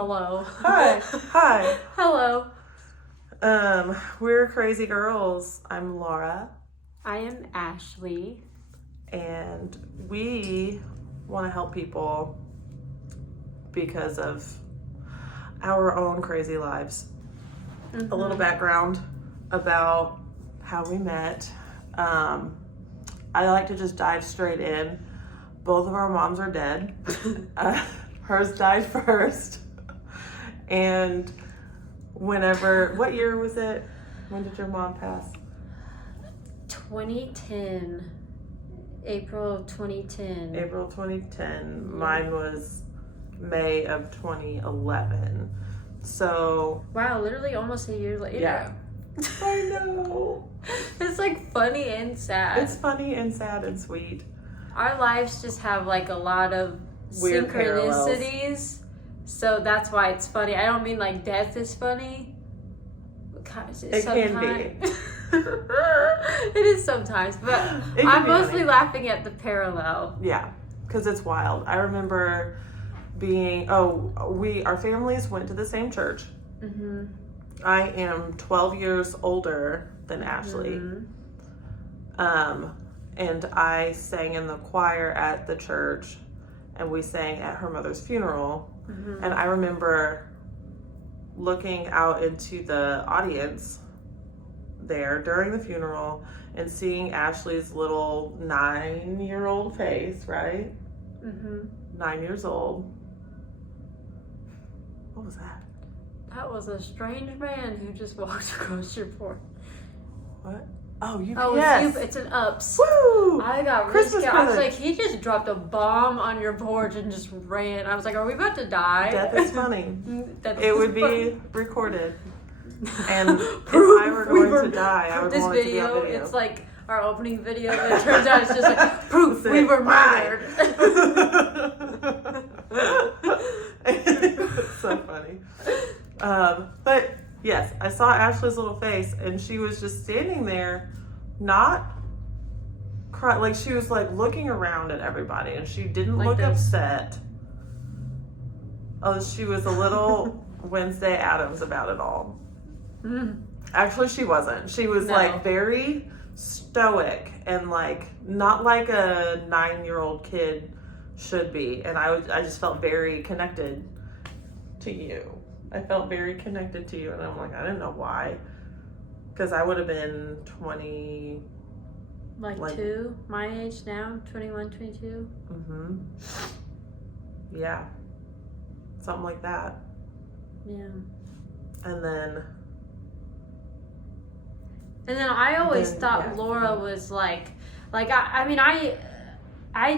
Hello. Hi. Hello. We're Crazy Girls. I'm Laura, I am Ashley. and we want to help people because of our own crazy lives. A little background about how we met. I like to just dive straight in. Both of our moms are dead. Hers died first. And what year was it? When did your mom pass? 2010. April of 2010. April 2010. Mine was May of 2011. So. Wow, literally almost a year later. Yeah. I know. It's like funny and sad. It's funny and sad and sweet. Our lives just have like a lot of Weird synchronicities. So that's why it's funny. I don't mean like death is funny. It can be. It is sometimes, but I'm mostly laughing at the parallel. Yeah, because it's wild. I remember our families went to the same church. Mm-hmm. I am 12 years older than Ashley. And I sang in the choir at the church, and we sang at her mother's funeral. Mm-hmm. And I remember looking out into the audience there during the funeral and seeing Ashley's little 9-year-old face, right? Mm-hmm. 9 years old. What was that? That was a strange man who just walked across your porch. What? Oh, yes. It's an ups. Woo! I got really Christmas scared. present. I was like, he just dropped a bomb on your porch and just ran. I was like, are we about to die? Death is funny. It would be recorded. And if I were going to die, I would want it to be on video. It's like our opening video. It turns out it's just like, proof we were murdered. It's so funny. But yes, I saw Ashley's little face, and she was just standing there, not crying. Like, she was like looking around at everybody, and she didn't like look this. upset. Oh, she was a little Wednesday Addams about it all. Mm. Actually, she wasn't. She was like very stoic and like not like a 9-year-old kid should be. And I just felt very connected to you. I felt very connected to you, and I'm like, I didn't know why, because I would have been 20, like 2, my age now, 21, 22. Mm-hmm. Yeah, something like that. Yeah. And then I always thought Laura was like I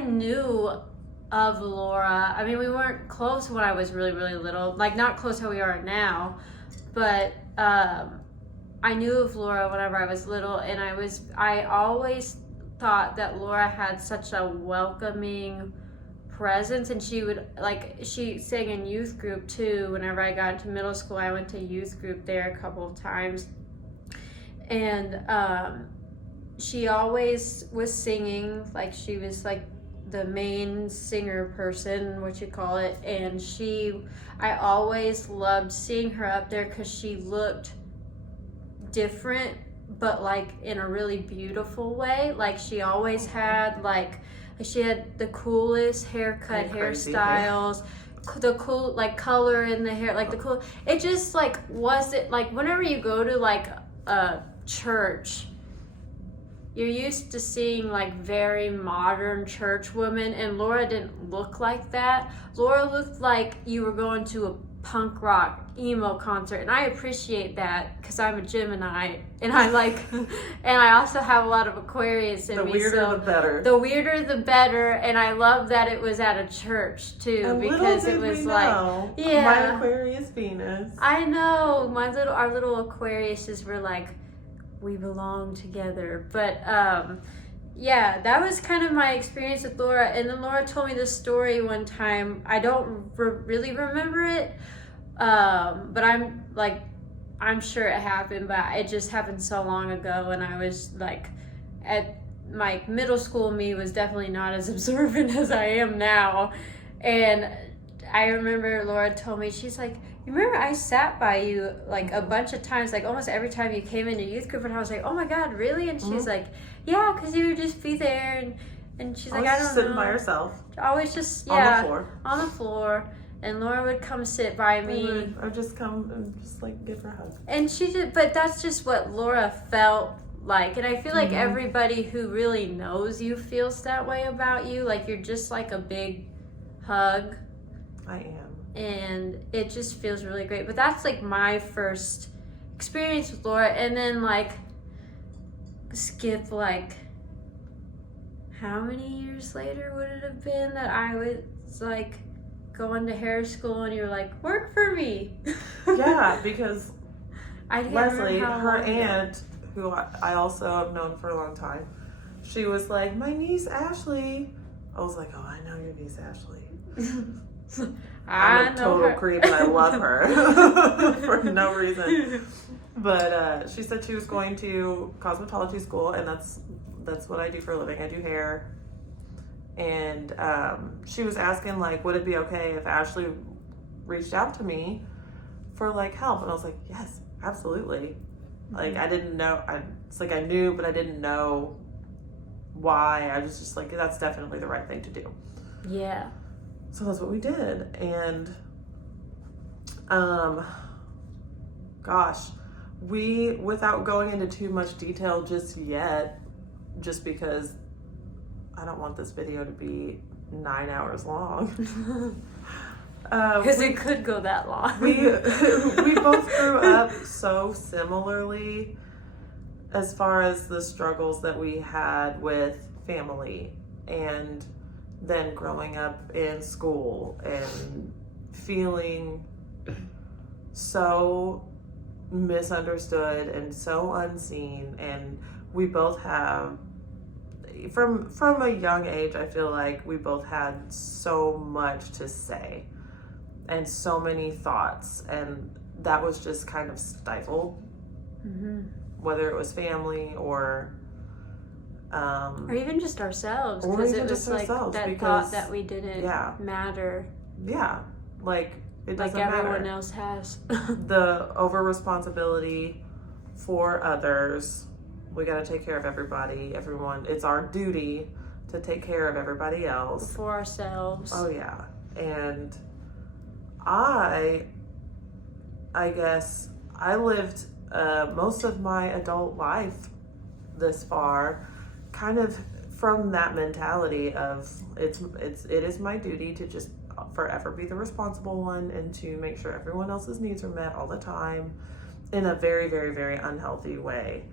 knew of Laura. I mean, we weren't close when I was really, really little. Like, not close how we are now, but I knew of Laura whenever I was little, and I always thought that Laura had such a welcoming presence, and she sang in youth group too. Whenever I got into middle school, I went to youth group there a couple of times, and she always was singing. Like, she was like the main singer person, what you call it, and I always loved seeing her up there because she looked different, but like in a really beautiful way. Like, she always had she had the coolest hairstyles, the cool like color in the hair, like the cool. It just like wasn't like whenever you go to like a church, you're used to seeing like very modern church women, and Laura didn't look like that. Laura looked like you were going to a punk rock emo concert, and I appreciate that because I'm a Gemini, and I also have a lot of Aquarius in me. The weirder the better. The weirder the better, and I love that it was at a church too, and because it was like, yeah, my Aquarius Venus. I know our little Aquariuses were like, we belong together. But yeah, that was kind of my experience with Laura. And then Laura told me this story one time. I don't really remember it, but I'm sure it happened, but it just happened so long ago, and I was like, at my middle school me was definitely not as observant as I am now. And I remember Laura told me, she's like, you remember I sat by you like a bunch of times, like almost every time you came into youth group, and I was like, oh my God, really? And she's like, yeah, because you would just be there, and she's like, I don't know. Sitting by herself. Always just, on the floor. And Laura would come sit by me. Or just come and just like give her a hug. And she did, but that's just what Laura felt like. And I feel like everybody who really knows you feels that way about you. Like you're just like a big hug. I am. And it just feels really great. But that's like my first experience with Laura. And then like skip like, how many years later would it have been that I was like going to hair school and you were like, work for me? Yeah, because Leslie, her her aunt, who I also have known for a long time, she was like, my niece Ashley. I was like, oh, I know your niece Ashley. I'm a total creep and I love her for no reason. But she said she was going to cosmetology school, and that's what I do for a living. I do hair. And she was asking, like, would it be okay if Ashley reached out to me for, like, help? And I was like, yes, absolutely. Like, I didn't know. It's like I knew, but I didn't know why. I was just like, that's definitely the right thing to do. Yeah. So that's what we did. And, gosh, without going into too much detail just yet, just because I don't want this video to be 9 hours long. Because it could go that long. we both grew up so similarly as far as the struggles that we had with family, and then growing up in school and feeling so misunderstood and so unseen. And we both have, from a young age, I feel like we both had so much to say and so many thoughts, and that was just kind of stifled, whether it was family or even just ourselves, because it was like that thought that we didn't matter. Yeah, like it doesn't like everyone matter. else has. The over responsibility for others. We got to take care of everybody, everyone. It's our duty to take care of everybody else. For ourselves. Oh, yeah. And I guess I lived most of my adult life this far kind of from that mentality of it is my duty to just forever be the responsible one and to make sure everyone else's needs are met all the time in a very, very, very unhealthy way.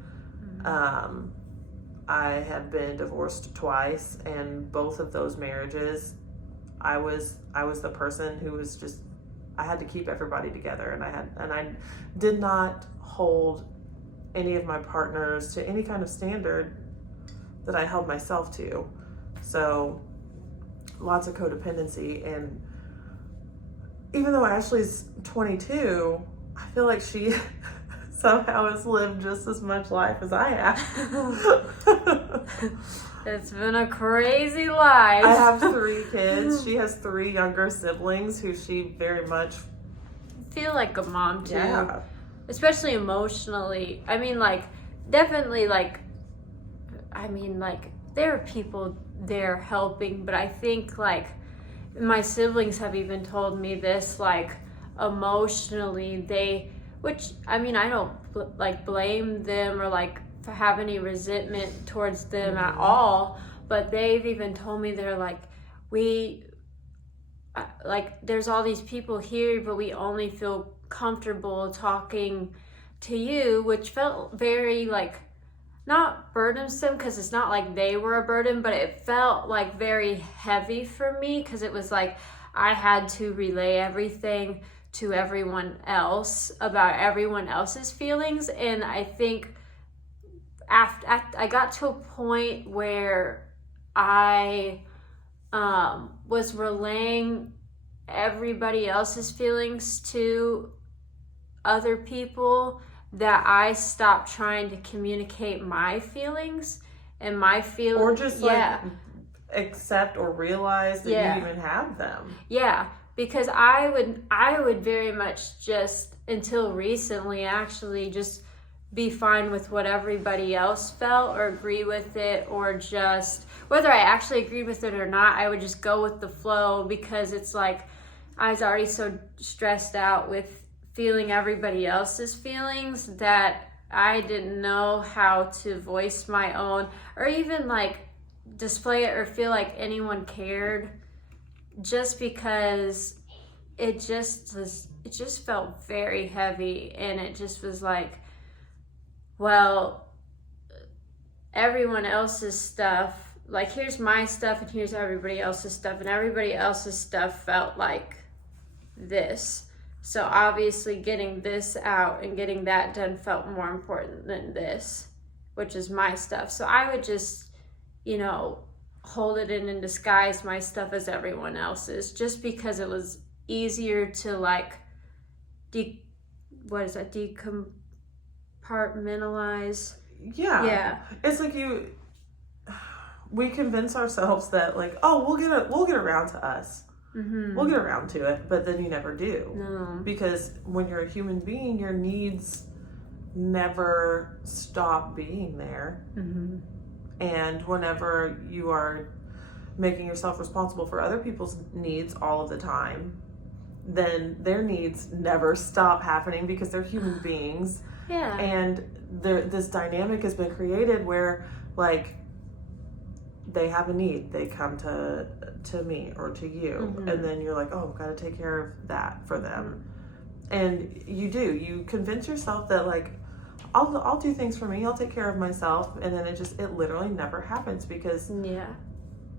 I have been divorced twice, and both of those marriages, I was the person who was just, I had to keep everybody together, and I did not hold any of my partners to any kind of standard that I held myself to. So lots of codependency. And even though Ashley's 22, I feel like she somehow has lived just as much life as I have. It's been a crazy life. I have 3 kids. She has 3 younger siblings who she very much feel like a mom to. Yeah. Especially emotionally. I mean, like, definitely, like, there are people there helping, but I think, like, my siblings have even told me this, like, emotionally, which, I mean, I don't, like, blame them or, like, have any resentment towards them at all, but they've even told me they're like, there's all these people here, but we only feel comfortable talking to you, which felt very, like, not burdensome, because it's not like they were a burden, but it felt like very heavy for me, because it was like I had to relay everything to everyone else about everyone else's feelings. And I think after I got to a point where I was relaying everybody else's feelings to other people, that I stopped trying to communicate my feelings and my feelings. Or just like accept or realize that you even have them. Yeah, because I would very much just, until recently actually, just be fine with what everybody else felt or agree with it, or just whether I actually agreed with it or not, I would just go with the flow, because it's like I was already so stressed out with feeling everybody else's feelings that I didn't know how to voice my own, or even like display it or feel like anyone cared, just because it just felt very heavy. And it just was like, well, everyone else's stuff, like here's my stuff and here's everybody else's stuff, and everybody else's stuff felt like this. So obviously getting this out and getting that done felt more important than this, which is my stuff. So I would just, hold it in and disguise my stuff as everyone else's, just because it was easier to like decompartmentalize. Yeah. It's like we convince ourselves that like, oh, we'll get around to us. Mm-hmm. We'll get around to it, but then you never do. No. Because when you're a human being, your needs never stop being there. Mm-hmm. And whenever you are making yourself responsible for other people's needs all of the time, then their needs never stop happening, because they're human beings. Yeah. And this dynamic has been created where like they have a need, they come to me or to you, mm-hmm. and then you're like, oh, I've got to take care of that for them. And you convince yourself that like, I'll do things for me, I'll take care of myself, and then it literally never happens, because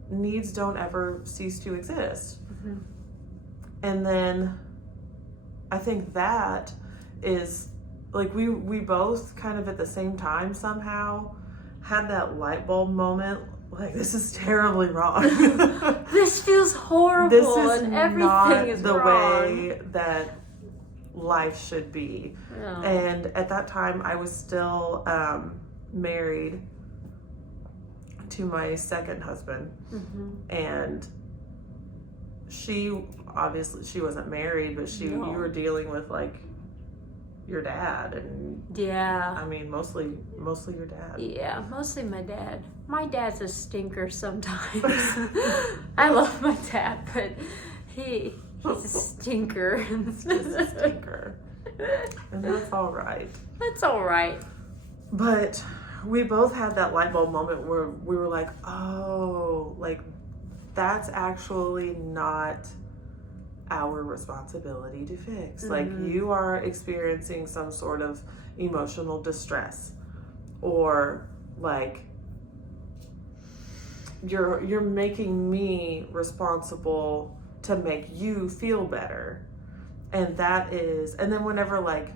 needs don't ever cease to exist. Mm-hmm. And then I think that is like we both kind of at the same time somehow had that light bulb moment, like, this is terribly wrong. This feels horrible. This is and everything not is the wrong. way that life should be. No. And at that time I was still married to my second husband. Mm-hmm. And she wasn't married, but you were dealing with like your dad, and I mean mostly your dad. Yeah, mostly my dad. My dad's a stinker sometimes. I love my dad, but he's a stinker. He's a stinker. And that's all right. That's all right. But we both had that light bulb moment where we were like, oh, like that's actually not our responsibility to fix. Mm-hmm. Like, you are experiencing some sort of emotional distress, or like you're making me responsible to make you feel better. And then whenever like,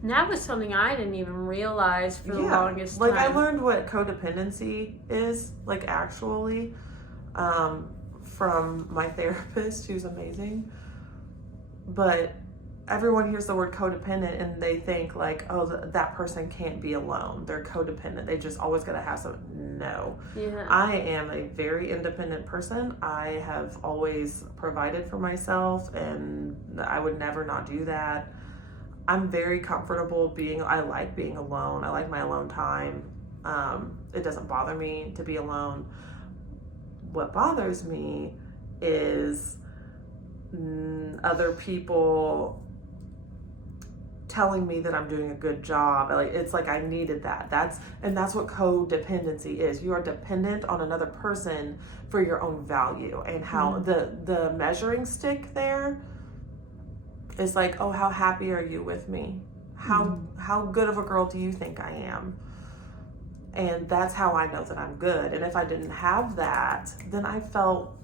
and that was something I didn't even realize for the longest time. Like, I learned what codependency is, like, actually, from my therapist, who's amazing. But everyone hears the word codependent and they think like, oh, that person can't be alone. They're codependent. They just always got to have some. No. Yeah. I am a very independent person. I have always provided for myself, and I would never not do that. I'm very comfortable I like being alone. I like my alone time. It doesn't bother me to be alone. What bothers me is other people telling me that I'm doing a good job. It's like I needed that. That's what codependency is. You are dependent on another person for your own value, and how the measuring stick there is like, oh, how happy are you with me? How good of a girl do you think I am? And that's how I know that I'm good. And if I didn't have that, then I felt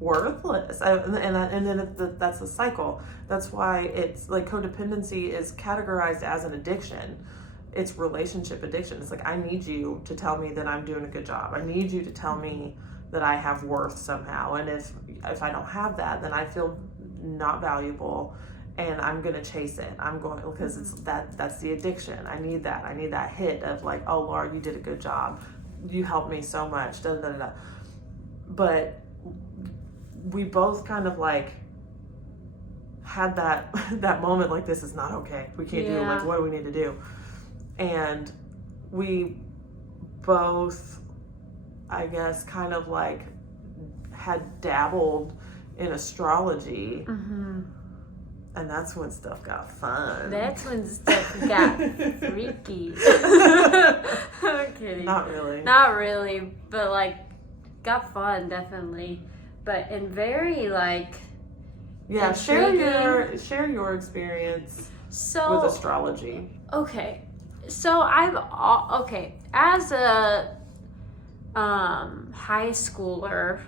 worthless. And then that's a cycle. That's why it's like codependency is categorized as an addiction. It's relationship addiction. It's like, I need you to tell me that I'm doing a good job. I need you to tell me that I have worth somehow. And if I don't have that, then I feel not valuable, and I'm gonna chase it. I'm going, because that's the addiction. I need that hit of like, oh, Laura, you did a good job. You helped me so much. Da, da, da, da. But we both kind of like had that that moment like, this is not okay. We can't do it. Like, what do we need to do? And we both, I guess, kind of like had dabbled in astrology. And that's when stuff got fun. That's when stuff got freaky. I'm kidding. Not really. Not really, but like, got fun, definitely. But, and very like, yeah, share your experience with astrology. Okay. So as a high schooler,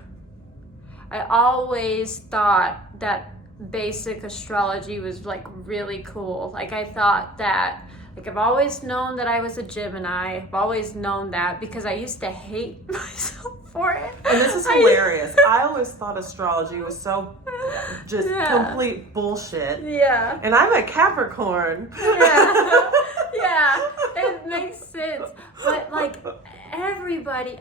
I always thought that basic astrology was like really cool. Like I thought that, like I've always known that I was a Gemini. I've always known that because I used to hate myself for it. And this is hilarious. I always thought astrology was so just complete bullshit. Yeah. And I'm a Capricorn. Yeah. Yeah. It makes sense. But like everybody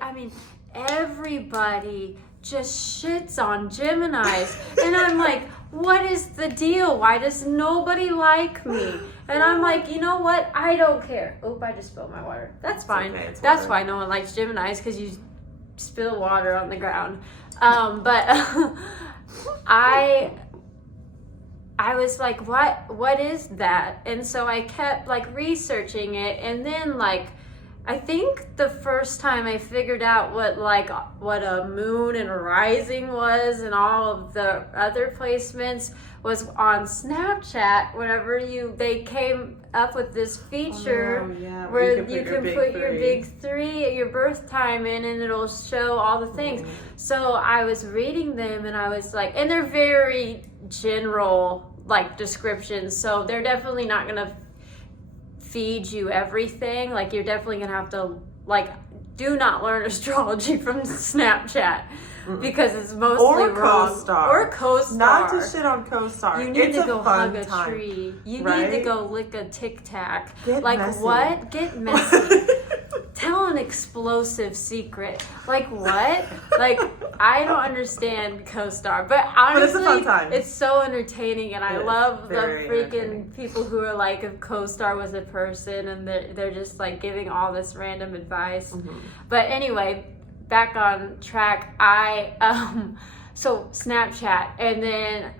just shits on Geminis. And I'm like, what is the deal? Why does nobody like me? And I'm like, you know what? I don't care. Oop, I just spilled my water. That's fine. Okay, that's why no one likes Geminis, because you spill water on the ground. But I was like, what is that? And so I kept like researching it, and then like I think the first time I figured out what a moon and a rising was and all of the other placements was on Snapchat. Whenever they came up with this feature where you can put your big three, your birth time in, and it'll show all the things. So I was reading them, and I was like, and they're very general like descriptions, so they're definitely not gonna feed you everything. Like you're definitely gonna have to like, do not learn astrology from Snapchat because it's mostly wrong. Or CoStar. Not to shit on CoStar. You need to go hug a time. tree. You right? need to go lick a Tic Tac. Get like messy. What? Get messy. Tell an explosive secret. Like what? Like I don't understand CoStar, but honestly, it's a fun time. It's so entertaining, and I love the freaking people who are like, if CoStar was a person, and they're just like giving all this random advice. But anyway, back on track. So Snapchat, and then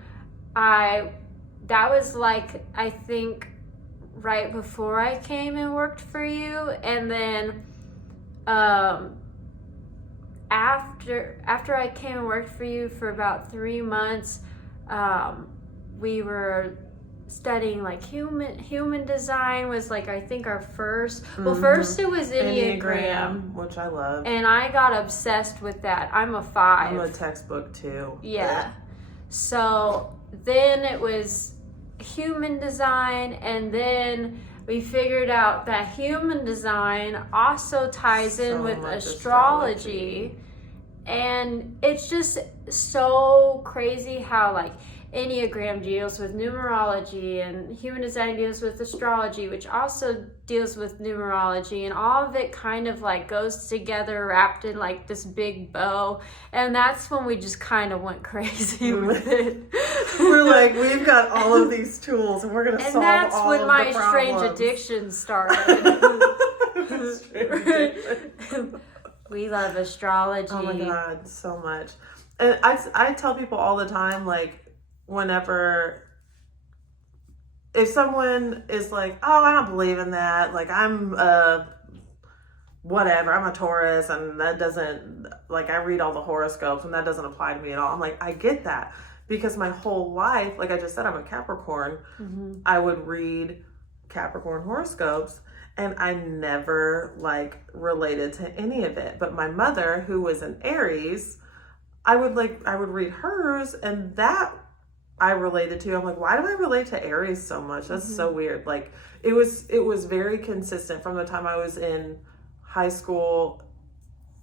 that was like, I think right before I came and worked for you, and then after I came and worked for you for about 3 months, we were studying like human design was like, I think our first first it was Enneagram, which I love, and I got obsessed with that. I'm a 5. I'm a textbook too. Yeah. So then it was human design, and then we figured out that human design also ties in with astrology. And it's just so crazy how like Enneagram deals with numerology, and human design deals with astrology, which also deals with numerology, and all of it kind of like goes together wrapped in like this big bow. And that's when we just kind of went crazy with it. We're like, we've got all of these tools, and we're gonna solve all of the problems. And that's when my strange addiction started. We love astrology. Oh my God, so much. And I tell people all the time, like, if someone is like, oh, I don't believe in that, like I'm whatever, I'm a Taurus, and that doesn't, like, I read all the horoscopes and that doesn't apply to me at all. I'm like, I get that, because my whole life, like I just said, I'm a Capricorn. I would read Capricorn horoscopes, and I never like related to any of it. But my mother, who was an Aries, I would read hers, and that I related to. I'm like, why do I relate to Aries so much? That's so weird. Like it was very consistent from the time I was in high school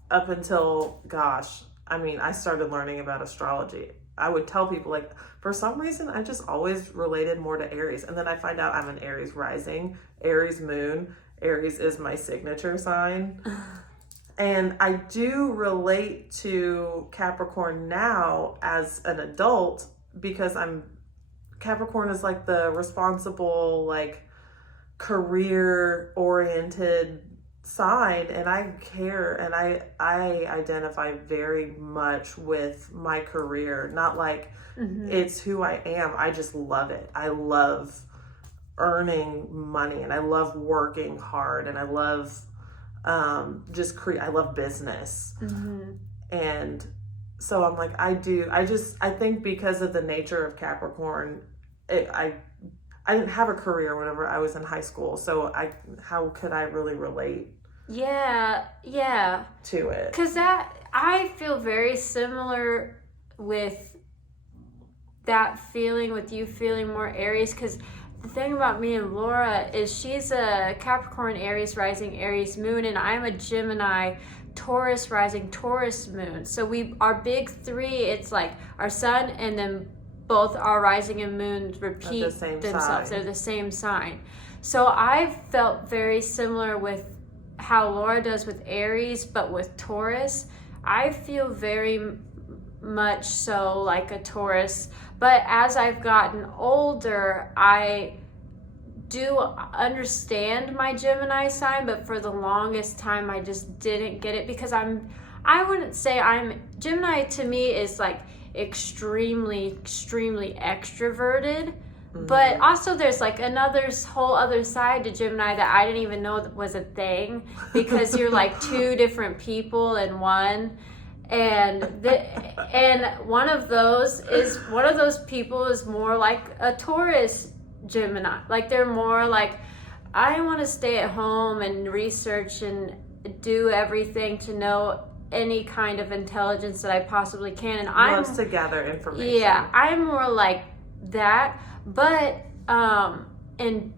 up until, gosh, I mean, I started learning about astrology. I would tell people, like, for some reason, I just always related more to Aries. And then I find out I'm an Aries rising, Aries moon. Aries is my signature sign. And I do relate to Capricorn now as an adult, because I'm Capricorn is like the responsible, like career oriented sign, and I care, and I identify very much with my career. Not like it's who I am. I just love it. I love earning money, and I love working hard, and I love I love business. And so I'm like, I think because of the nature of Capricorn, I didn't have a career whenever I was in high school, so how could I really relate? Yeah. To it. Because I feel very similar with that feeling, with you feeling more Aries, because the thing about me and Laura is she's a Capricorn, Aries rising, Aries moon, and I'm a Gemini, Taurus rising, Taurus moon. So our big three, it's like our sun and then both our rising and moon repeat themselves. They're the same sign. So I felt very similar with how Laura does with Aries, but with Taurus. I feel very much so like a Taurus. But as I've gotten older, I do understand my Gemini sign, but for the longest time I just didn't get it, because I wouldn't say Gemini to me is like extremely extroverted, but also there's like another whole other side to Gemini that I didn't even know was a thing, because you're like two different people in one. And one of those people is more like a Taurus Gemini. Like they're more like, I want to stay at home and research and do everything to know any kind of intelligence that I possibly can. And loves to gather information. Yeah, I'm more like that. But in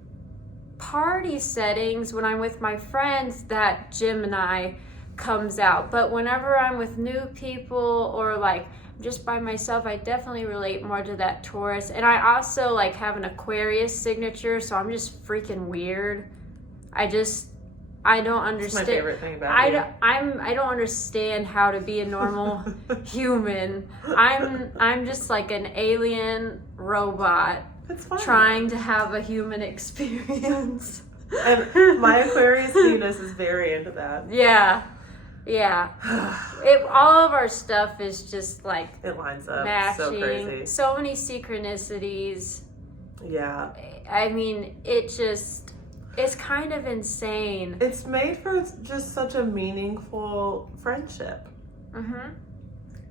party settings, when I'm with my friends, that Gemini comes out. But whenever I'm with new people or like just by myself, I definitely relate more to that Taurus. And I also like have an Aquarius signature, so I'm just freaking weird. I don't understand. It's my favorite thing about you. I don't understand how to be a normal human. I'm just like an alien robot trying to have a human experience. And my Aquarius Venus is very into that. Yeah. All of our stuff is just like it lines up matching. So crazy. So many synchronicities. Yeah. I mean, it's kind of insane. It's made for just such a meaningful friendship.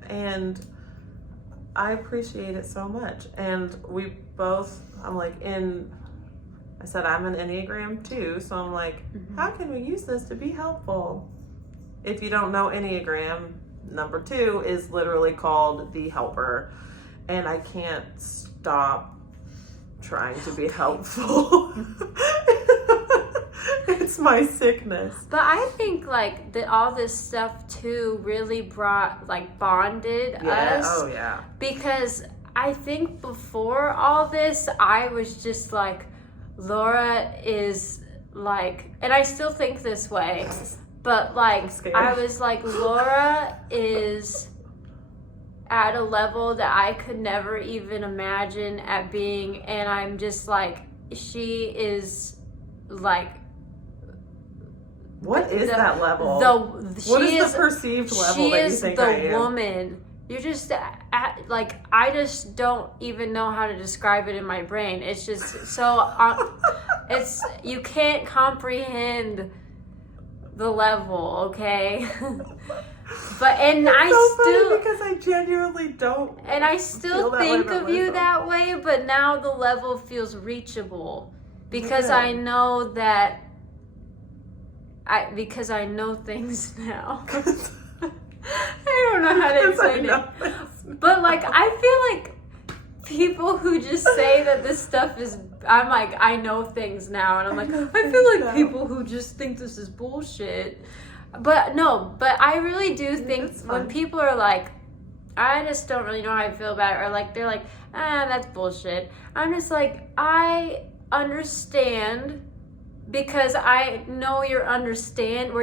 And I appreciate it so much. And we both, I said I'm an Enneagram too, so I'm like, how can we use this to be helpful? If you don't know Enneagram, number 2 is literally called the helper. And I can't stop trying to be helpful. It's my sickness. But I think like that all this stuff too really bonded us. Oh yeah. Because I think before all this, I was just like, Laura is like, and I still think this way, but like I was like, Laura is at a level that I could never even imagine at being, and I'm just like, she is like, what is that level? What is the perceived level that you think I am? She is the woman. You're just like, I just don't even know how to describe it in my brain. It's just so you can't comprehend the level, okay? Funny because I genuinely don't. And I still think of you that way, but now the level feels reachable because I know that. Because I know things now. I don't know how to explain it. But like, I feel like people who just say that this stuff is, I'm like, I know things now. And I'm like, I feel like people who just think this is bullshit. But no, but I really do think when people are like, I just don't really know how I feel about it. Or like, they're like, that's bullshit. I'm just like, I understand. Because I know where your understanding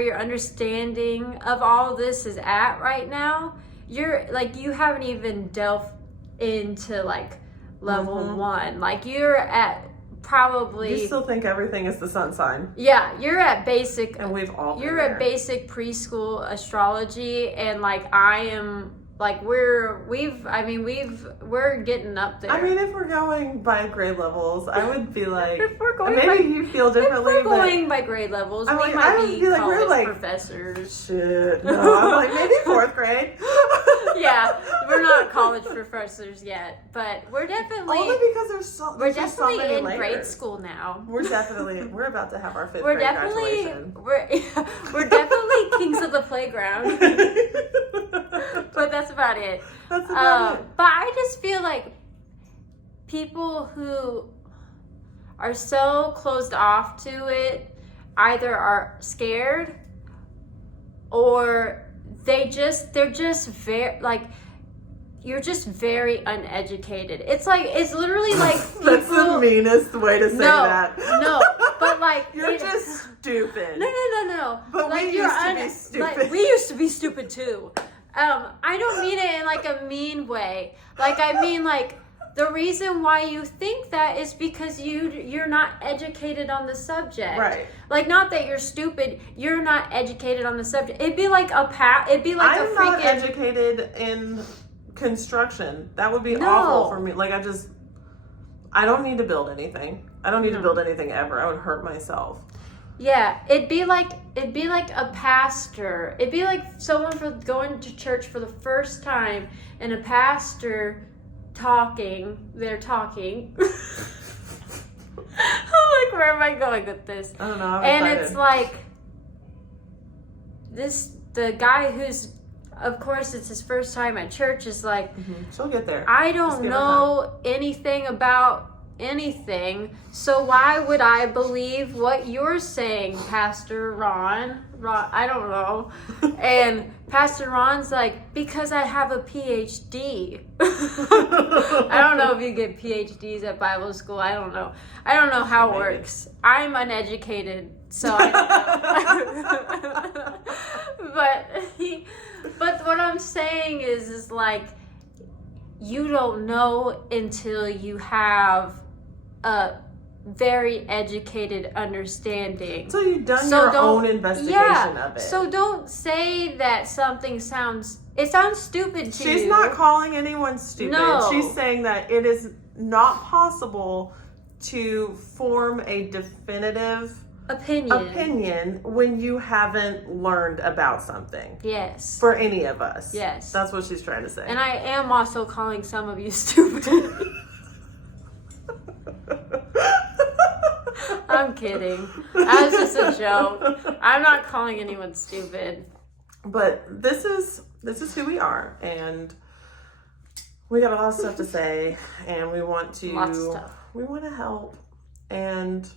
of all this is at right now. You're like, you haven't even delved into like level 1. Like you're at probably You still think everything is the sun sign. yeah, you're at basic And we've all been you're there. at basic preschool astrology, and like I am like we're getting up there. I mean, if we're going by grade levels, I would be like, If we're going maybe by- you feel differently, If we're but going by grade levels, I'm we like, might I would be be like, college we're like- professors. shit. No, I'm like, maybe 4th grade. Yeah, we're not college professors yet, but we're definitely Only because we're there's so definitely many in layers. grade school now. We're about to have our 5th We're grade definitely graduation. we're definitely kings of the playground. But that's about it. That's about it. But I just feel like people who are so closed off to it either are scared or they're just very like you're just very uneducated. It's literally like That's the people- meanest way to say that. No, but like You're it- just stupid. No. But like, we you're used to be stupid. Like, we used to be stupid too. I don't mean it in like a mean way. Like I mean like the reason why you think that is because you're not educated on the subject. Right. Like not that you're stupid, you're not educated on the subject. It'd be like I'm not educated in construction. That would be No. awful for me. Like I don't need to build anything. I don't need to build anything ever. I would hurt myself. Yeah, it'd be like a pastor. It'd be like someone for going to church for the first time and a pastor they're talking. I'm like, where am I going with this? I don't know. I'm And excited. it's like the guy who's, of course it's his first time at church, is like, She'll get there. I Just don't give her know anything about anything, so why would I believe what you're saying, Pastor Ron? I don't know. And Pastor Ron's like, because I have a PhD. I don't know if you get PhDs at Bible school. I don't know how it Maybe. works. I'm uneducated, so I don't know. But what I'm saying is like, you don't know until you have a very educated understanding. So you've done So your don't- own investigation of it. So don't say that something sounds stupid to you. She's not calling anyone stupid. No. She's saying that it is not possible to form a definitive opinion when you haven't learned about something. Yes. For any of us. Yes. That's what she's trying to say. And I am also calling some of you stupid. I'm kidding. That was just a joke. I'm not calling anyone stupid. But this is who we are, and we got a lot of stuff to say, and we want to help and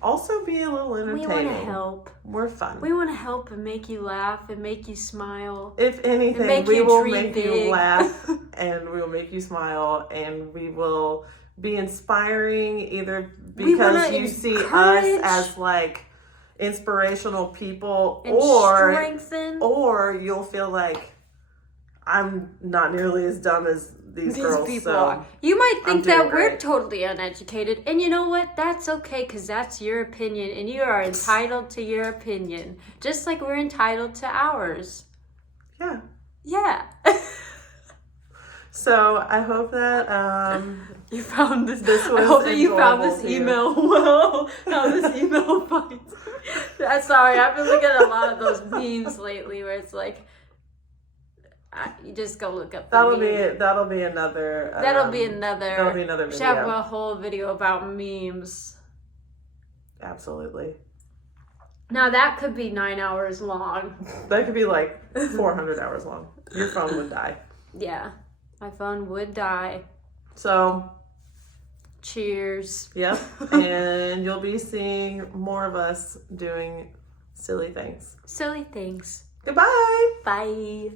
also be a little We entertaining. want to help. We're fun. We want to help and make you laugh and make you smile. If anything, make we you will dream make you big. laugh and we will make you smile, and we will be inspiring either We wanna because you see us encourage as like inspirational people, And or you'll feel like I'm not nearly as dumb as these girls. people so are. You might I'm think doing that we're great. totally uneducated, and you know what? That's okay, because that's your opinion, and you are entitled to your opinion, just like we're entitled to ours. yeah. Yeah. So I hope that You found this. This I was hope that you found enjoyable this to you. email well. How this email finds. Sorry, I've been looking at a lot of those memes lately, where it's like, you just go look up. The that'll meme. be it. That'll be another. That'll be another. That'll be another We should have video. a whole video about memes. Absolutely. Now that could be 9 hours long. That could be like 400 hours long. Your phone would die. Yeah, my phone would die. So, Cheers. yep. And you'll be seeing more of us doing silly things. Silly things. Goodbye. Bye.